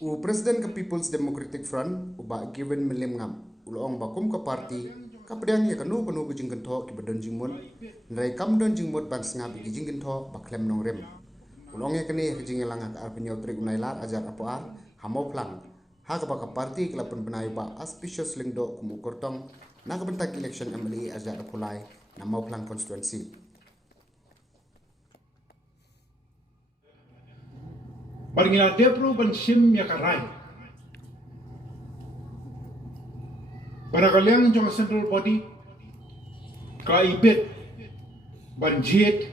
U Presiden ke People's Democratic Front uba given melim ngam ulong bakum ke parti kapdang ya kanu kanu bujing gento ki badon jingmon nrai kam don jingmot ban snga bi jing gento baklem nong rem ulong ya kene jing elang ka arpenyo trik unailar ajar apoar hamau plang ha ka parti kelapun benai ba auspicious lingdo kumu kortong na ka bentak election MLA ajar apulai na mau plang constituency. Paringila depro ban sim ya karai. Pada kalian jong central body ka ibet ban jet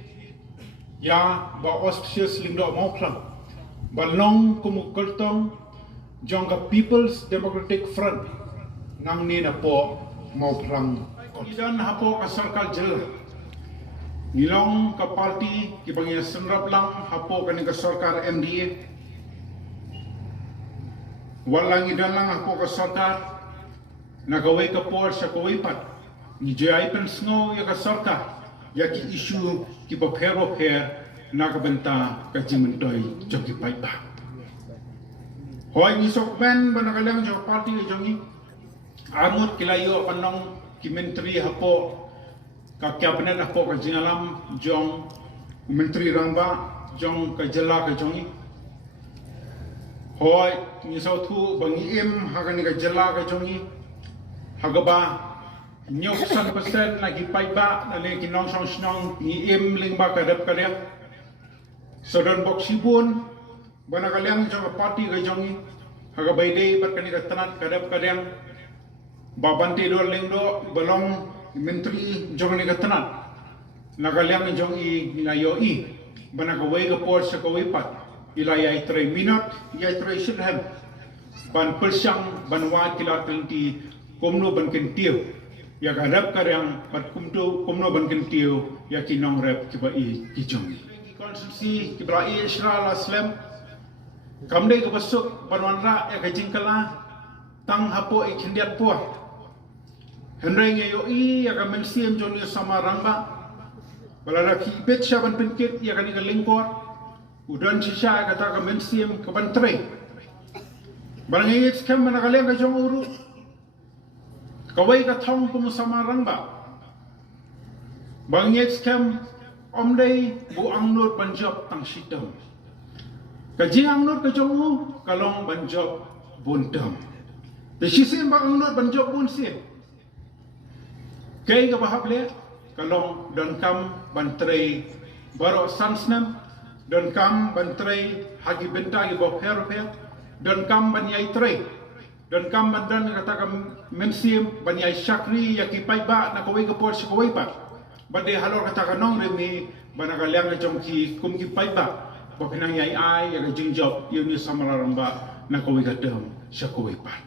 ya ba auspicious lingdo mau plang balong kumu kortong jong ka People's Democratic Front nang ni na po mau plang idan hapo ka sarkar jela nilong ka parti ki bangya senrap lang hapo kani ka sarkar MDA walang idan lang hapo ka sarkar nagaway ka por sa kuwipat ni jay pensno ya ka sarkar ya ki issue ki papero her nakabenta ka jimentoy joki paipa hoy ni sokben banakalang jo parti jongi amut kilayo panong ki menteri hapo ka cabinet hapo ka jingalam jong menteri ramba jong ka jela ka jongi hoy ni sautu bangi im hagani ka jela ka jongi hagaba nyok 100% lagi paiba nale kinong song snong ni im lingba ka dap ka dia sodon bok sibun banakalang jo parti ka jongi hagabai dei bat kani ka tanat ka dap ka dia babanti do lingdo balong menteri jong ni ka tanat nagalang jong i nayo i banakaway ka por sa kawipat ilayay 3 minute yay 3 shilham ban persyang banwa kila 20 kumno ban kentiu ya garap karyang bat kumno ban kentiu ya kinong rep kiba i kijong konstitusi kibra i Israel Islam kamde ka basuk banwanra ya kajingkala tang hapo i kindiat po Henry ngayo i ya ka mensiam joni sama rangba balara ki bet syaban penkit ya kani ka lingkor udan sisa kata ka mensiam ka bantre barangit skam manakale ka jong uru kawai ka thong kum sama rangba bangit skam omdei bu angnut banjob tang sitam ka jing angnut ka jong u kalong banjob buntam de sisim ba angnut banjob bunsim kay ka bahable kalong don kam bantrei baro sansnam don kam bantrei hagi bentagi bo herpe don kam banyai trei don kam bandan kata kam mensim banyai shakri yaki paiba na kawai ka por kawai pa bade halor kata ka nong remi banagalyang na jongki kumki paiba bo pinang yai ai ya jingjob yumi samararamba na kawai ka dam sa kawai pa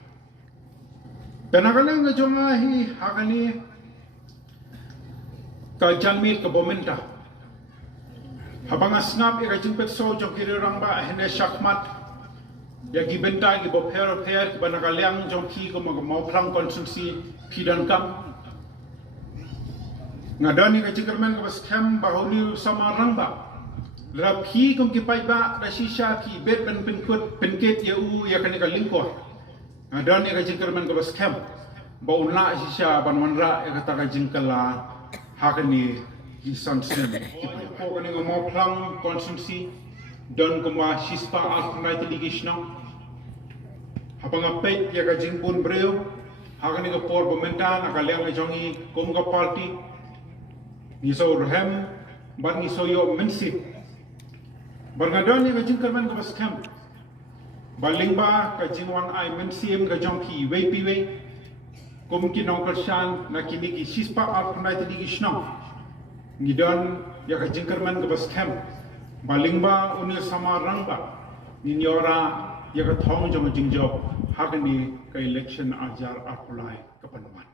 banagalyang na jongahi hagani ka janmil ka bomenta habang asngap ika jimpet so jong kiri rangba hene shakmat ya gibenta gi bo per ba nakaliang jong ki ko mau plang konsensi pidan kam ngadani ka jikermen ka scam bahuni sama rangba rapi kum ki paiba da shisha ki bet ben penkut penket ya u ya kani ka lingko ngadani ka jikermen ka scam ba unla shisha banwanra ya kata ka jingkala hakani isan sen ko kani mo plang konsensi don kuma shispa alternate litigation habang apet ya ka jingbun breu hakani ka por bomenta nakaliang jongi kum ka party ni so rhem ban ni so yo mensi bangadon ni ka jingkerman ka scam balingba ka jingwang ai mensim ka jongki wepiwe kum kinong kersan na kinigi sispa alternate litigation ngidon ya ka jingkerman ka scam balingba unil sama rangba ninyora ya ka thong jong jingjob hakani ka election ajar apulai ka panwan